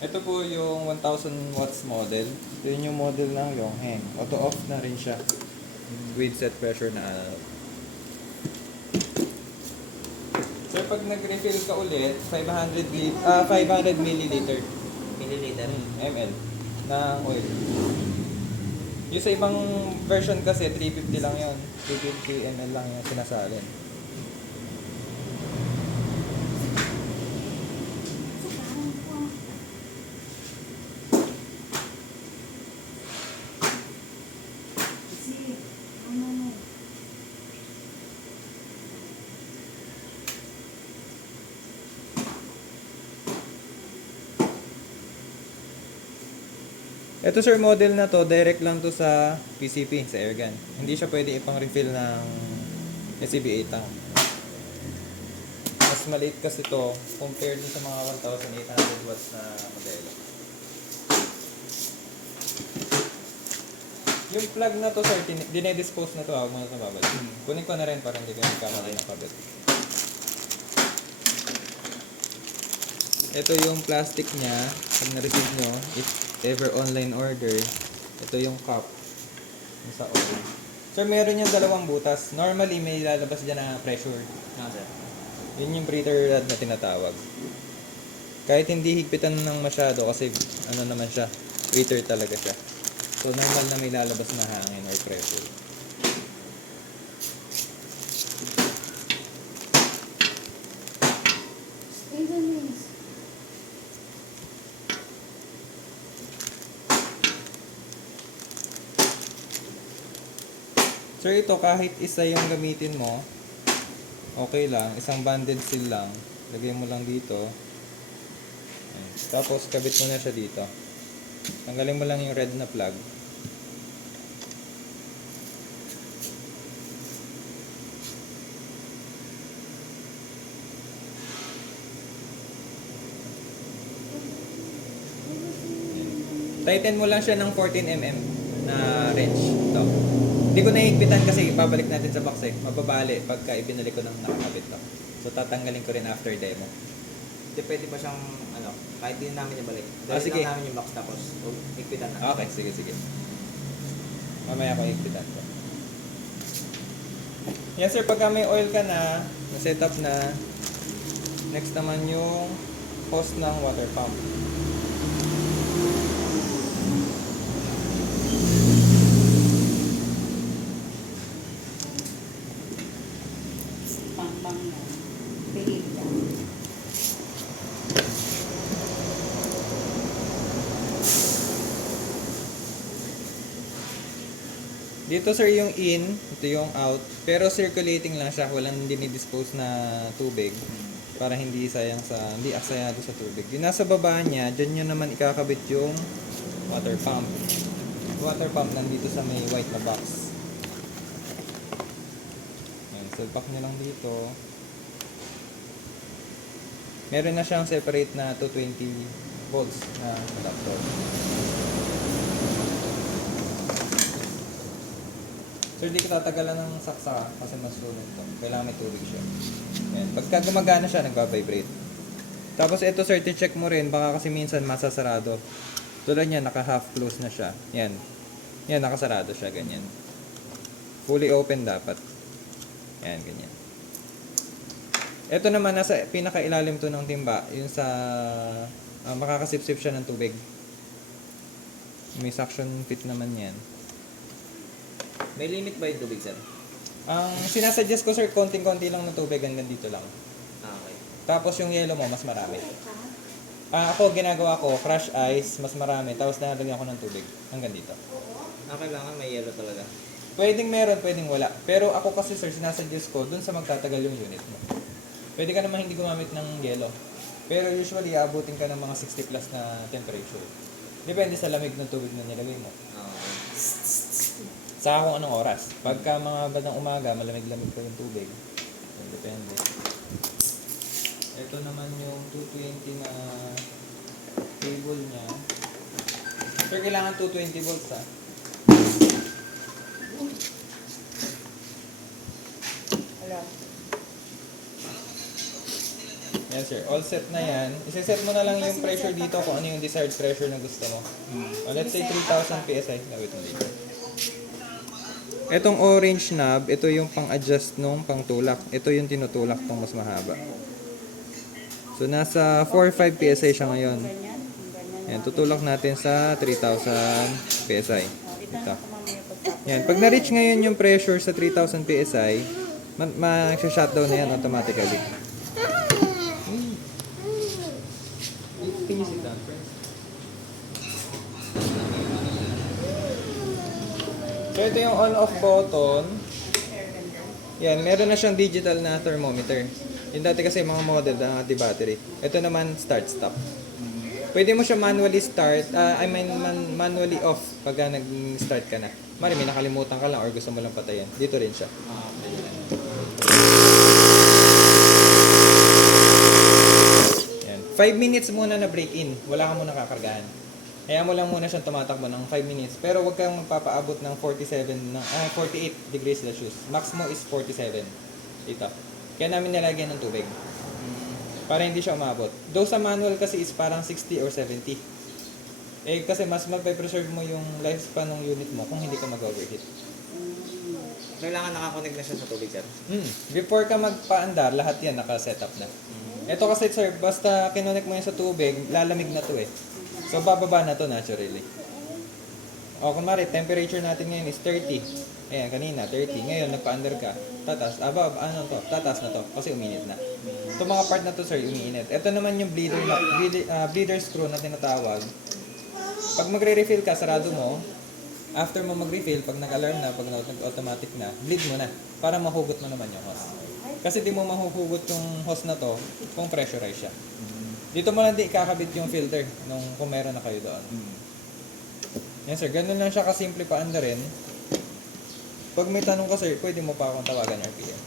Ito po yung 1000 watts model. Ito yung model ng Yonghen. Auto-off na rin siya. With set pressure na ano. Sir, pag nag-refill ka ulit, 500 milliliter. Milliliter. ml ng oil. Yung sa ibang version kasi, 350 lang yun. 350 ml lang yung sinasalin. Ito sir, model na to, direct lang to sa PCP, sa airgun. Hindi siya pwede ipang refill ng SCBA tank. Mas maliit kasi to compared sa mga 1800 watts na modelo. Yung plug na to sir, dinedispose na to, huwag mo na ito babalik. Kunin ko na rin para hindi kayo magkamali ng kabit. Ito yung plastic niya, pag na-receive nyo, if ever online order, ito yung cup sa oil. Sir, meron yung dalawang butas. Normally, may lalabas dyan na pressure. Sir. Yun yung breather rod na tinatawag. Kahit hindi higpitan ng masyado kasi ano naman siya, breather talaga siya. So, normal na may lalabas na hangin or pressure. Sir, ito kahit isa yung gamitin mo, okay lang. Isang banded seal lang. Lagay mo lang dito. Ayan. Tapos, kabit mo na siya dito. Tanggalin mo lang yung red na plug. Tighten mo lang siya ng 14mm na wrench. Ito. Hindi ko nahigpitan kasi babalik natin sa box eh. Mababali pagka ibinalik ko ng nakakabit to. So tatanggalin ko rin after demo. Hindi pwede pa siyang, kahit din namin ibalik. Sige. Lang namin yung box tapos ikpitan na. Okay, sige. Mamaya ko higpitan ko. Yan sir, pagka may oil ka na, na-set up na, next naman yung hose ng water pump. Dito sir yung in, ito yung out, pero circulating lang siya, walang dinidispose na tubig para hindi hindi aksayado sa tubig. Yung nasa baba niya, dyan nyo naman ikakabit yung water pump. Water pump nandito sa may white na box. Yan, sulpak nyo lang dito. Meron na siyang separate na 220 volts na adapter. Sir, di ka tatagalan ng saksa kasi mas sulit to. Kailangan may tubig siya. Yan. Pagka gumagana siya, nagbabibrate. Tapos ito sir, check mo rin. Baka kasi minsan masasarado. Tulad niya, naka-half close na siya. Yan. Yan, nakasarado siya. Ganyan. Fully open dapat. Yan, ganyan. Ito naman, nasa pinakailalim to ng timba. Yung sa makakasipsip siya ng tubig. May suction fit naman yan. May limit ba yung tubig, sir? Ang sinasuggest ko sir, konting-konti lang ng tubig hanggang dito lang. Okay. Tapos yung yellow mo, mas marami. Ako, ginagawa ko, crush ice, mas marami. Tapos nalagyan ko ng tubig hanggang dito. Kailangan may yellow talaga. Pwedeng meron, pwedeng wala. Pero ako kasi sir, sinasuggest ko dun sa magtatagal yung unit mo. Pwede ka naman hindi gumamit ng yellow. Pero usually, abutin ka ng mga 60 plus na temperature. Depende sa lamig ng tubig na nilagay mo. Okay. Sa kung anong oras. Pagka mga bandang umaga, malamig-lamig pa yung tubig. Depende. Ito naman yung 220 na cable niya. Sir, kailangan 220 volts ha. Hello. Yan sir, all set na yan. Isa-set mo na lang yung pressure dito kung ano yung desired pressure na gusto mo. Let's say 3,000 PSI. Wait mo dito. Etong orange knob, ito yung pang-adjust nung pang-tulak. Ito yung tinutulak tong mas mahaba. So nasa 4-5 PSI siya ngayon. Ganyan. Yan, tutulak natin sa 3,000 PSI. Ito. Ito. Mamaya pagtapos. Yan, pag na-reach ngayon yung pressure sa 3,000 PSI, mag-shutdown na yan automatically. Can you sit down, friend? So ito yung on-off button. Yan, meron na siyang digital na thermometer. Yung dati kasi mga model na anti-battery. Ito naman start-stop. Pwede mo siya manually start, manually off pagka nag-start ka na. Mari, may nakalimutan ka lang or gusto mo lang patayin. Dito rin siya. Yan. 5 minutes muna na break-in. Wala ka muna kakargahan. Kaya mo lang muna siyang tumatakbo ng 5 minutes. Pero huwag kang magpapaabot ng 48 degrees Celsius. Max mo is 47. Ito. Kaya namin nilagyan ng tubig. Para hindi siya umabot. Though sa manual kasi is parang 60 or 70. Eh kasi mas magpe-preserve mo yung lifespan ng unit mo kung hindi ka mag-overheat. Kailangan nakakonect na siya sa tubig, sir. Before ka magpaandar, lahat yan naka-setup na. Ito kasi sir, basta kinonect mo yan sa tubig, lalamig na to eh. So bababa na to naturally. O kunwari, temperature natin ngayon is 30. Ayan, kanina 30. Ngayon nagpa-under ka. Tataas na to kasi uminit na. Itong mga part na to sir, umiinit. Ito naman yung bleeder screw na tinatawag. Pag magre-refill ka, sarado mo. After mo mag-refill, pag nag-alarm na, pag nag-automatic na, bleed mo na para mahugot mo naman yung hose. Kasi di mo mahuhugot yung hose na to kung pressurize siya. Dito mo lang di ikakabit yung filter kung meron na kayo doon. Yan sir, ganun lang siya kasimple paanda rin. Pag may tanong ka sir, pwede mo pa akong tawagan RPM.